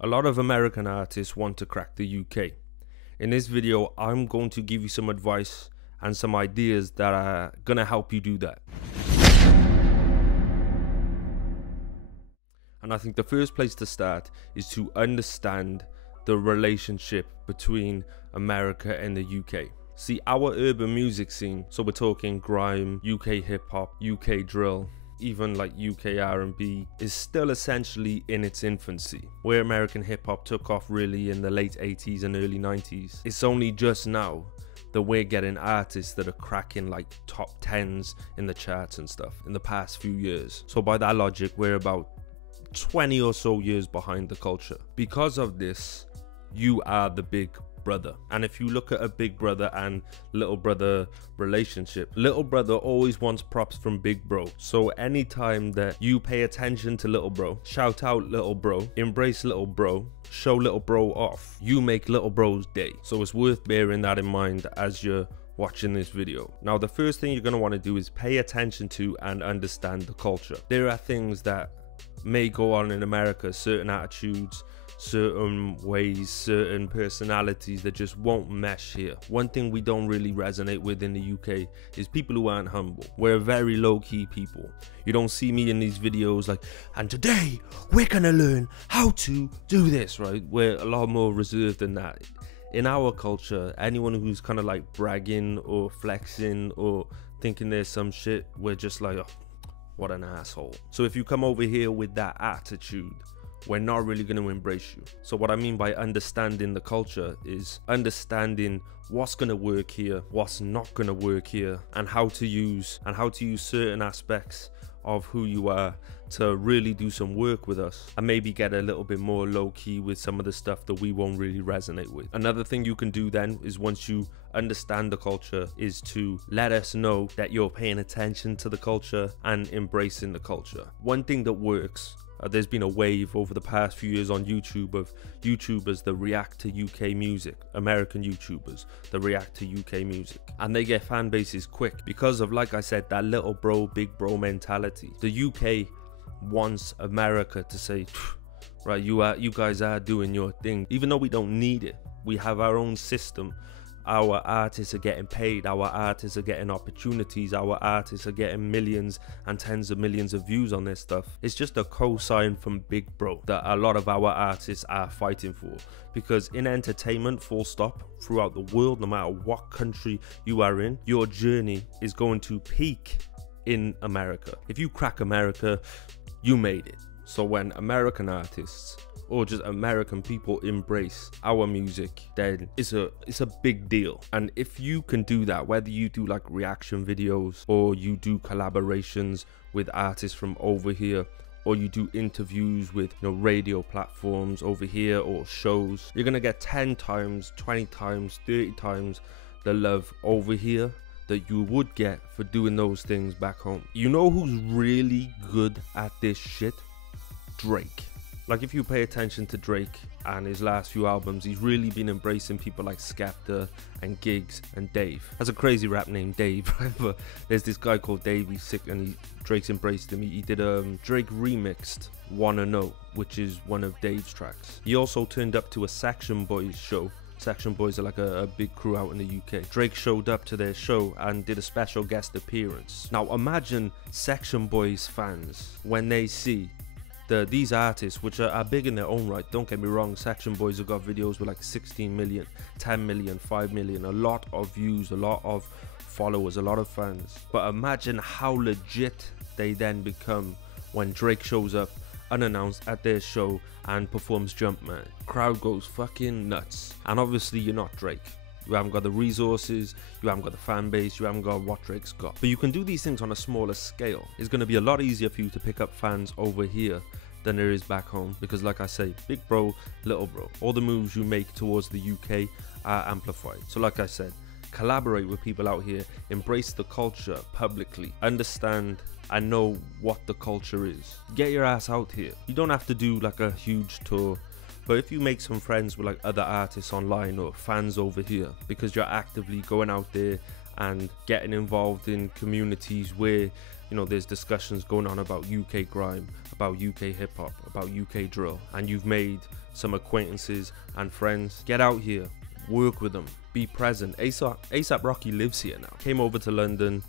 A lot of American artists want to crack the UK. In this video, I'm going to give you some advice and some ideas that are gonna help you do that. And I think the first place to start is to understand the relationship between America and the UK. See, our urban music scene, so we're talking grime, UK hip hop, UK drill, even like UK R&B, is still essentially in its infancy. Where American hip hop took off really in the late 80s and early 90s, it's only just now that we're getting artists that are cracking like top 10s in the charts and stuff in the past few years. So by that logic, we're about 20 or so years behind the culture. Because of this, you are the big brother. And if you look at a big brother and little brother relationship, little brother always wants props from big bro. So anytime that you pay attention to little bro, shout out little bro, embrace little bro, show little bro off, you make little bro's day. So it's worth bearing that in mind as you're watching this video. Now, the first thing you're going to want to do is pay attention to and understand the culture. There are things that may go on in America, certain attitudes, certain ways, certain personalities that just won't mesh here. One thing we don't really resonate with in the UK is people who aren't humble. We're very low-key people. You don't see me in these videos like, and today we're gonna learn how to do this, right? We're a lot more reserved than that. In our culture, anyone who's kind of like bragging or flexing or thinking there's some shit, we're just like, oh, what an asshole. So if you come over here with that attitude, we're not really going to embrace you. So what I mean by understanding the culture is understanding what's going to work here, what's not going to work here, and how to use certain aspects of who you are to really do some work with us and maybe get a little bit more low-key with some of the stuff that we won't really resonate with. Another thing you can do then is, once you understand the culture, is to let us know that you're paying attention to the culture and embracing the culture. One thing that works, there's been a wave over the past few years on YouTube of YouTubers that react to UK music, American YouTubers that react to UK music, and they get fan bases quick because of, like I said, that little bro, big bro mentality. The UK wants America to say, right, you guys are doing your thing, even though we don't need it. We have our own system. Our artists are getting paid, our artists are getting opportunities, our artists are getting millions and tens of millions of views on their stuff. It's just a cosign from Big Bro that a lot of our artists are fighting for. Because in entertainment, full stop, throughout the world, no matter what country you are in, your journey is going to peak in America. If you crack America, you made it. So when American artists or just American people embrace our music, then it's a big deal. And if you can do that, whether you do like reaction videos or you do collaborations with artists from over here, or you do interviews with, you know, radio platforms over here or shows, you're gonna get 10 times, 20 times, 30 times the love over here that you would get for doing those things back home. You know who's really good at this shit? Drake. Like, if you pay attention to Drake and his last few albums, he's really been embracing people like Skepta and Giggs and Dave. That's a crazy rap name, Dave, right? But there's this guy called Dave, he's sick, and Drake's embraced him. He did Drake remixed Wanna Know, which is one of Dave's tracks. He also turned up to a Section Boys show. Section Boys are like a big crew out in the UK. Drake showed up to their show and did a special guest appearance. Now imagine Section Boys fans when they see these artists, which are big in their own right. Don't get me wrong, Section Boys have got videos with like 16 million, 10 million, 5 million, a lot of views, a lot of followers, a lot of fans. But imagine how legit they then become when Drake shows up unannounced at their show and performs Jumpman. Crowd goes fucking nuts. And obviously you're not Drake. You haven't got the resources, you haven't got the fan base, you haven't got what Drake's got. But you can do these things on a smaller scale. It's going to be a lot easier for you to pick up fans over here than there is back home, because like I say, big bro, little bro, all the moves you make towards the UK are amplified. So like I said, collaborate with people out here, embrace the culture publicly, understand and know what the culture is. Get your ass out here. You don't have to do like a huge tour, but if you make some friends with like other artists online or fans over here, because you're actively going out there and getting involved in communities where you know, there's discussions going on about UK grime, about UK hip hop, about UK drill, and you've made some acquaintances and friends, get out here, work with them, be present. ASAP Rocky lives here now. Came over to London,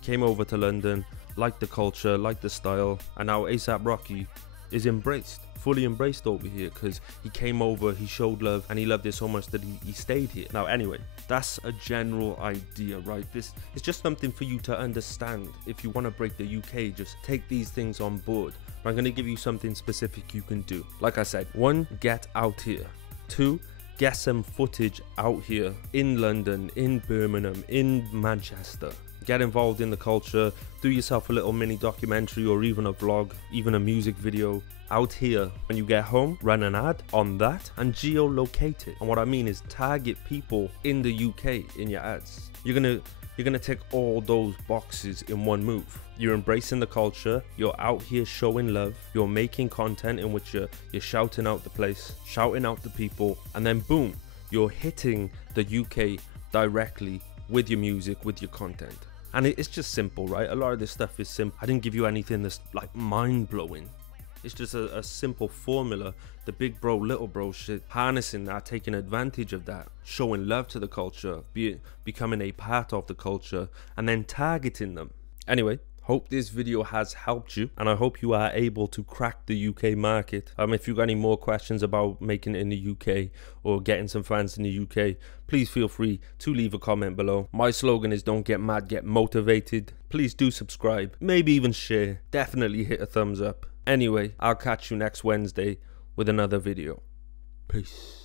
liked the culture, liked the style, and now ASAP Rocky is embraced, fully embraced over here, because he came over, he showed love, and he loved it so much that he stayed here. Now anyway, that's a general idea, right? This is just something for you to understand. If you want to break the UK, just take these things on board. I'm going to give you something specific you can do. Like I said, 1, get out here. 2, get some footage out here in London, in Birmingham, in Manchester. Get involved in the culture, do yourself a little mini documentary or even a vlog, even a music video out here. When you get home, run an ad on that and geolocate it. And what I mean is target people in the UK in your ads. You're gonna tick all those boxes in one move. You're embracing the culture, you're out here showing love, you're making content in which you're shouting out the place, shouting out the people, and then boom, you're hitting the UK directly with your music, with your content. And it's just simple, right? A lot of this stuff is simple. I didn't give you anything that's like mind-blowing. It's just a simple formula, the big bro, little bro shit, harnessing that, taking advantage of that, showing love to the culture, becoming a part of the culture, and then targeting them. Anyway, hope this video has helped you, and I hope you are able to crack the UK market. If you've got any more questions about making it in the UK or getting some fans in the UK, please feel free to leave a comment below. My slogan is don't get mad, get motivated. Please do subscribe, maybe even share. Definitely hit a thumbs up. Anyway, I'll catch you next Wednesday with another video. Peace.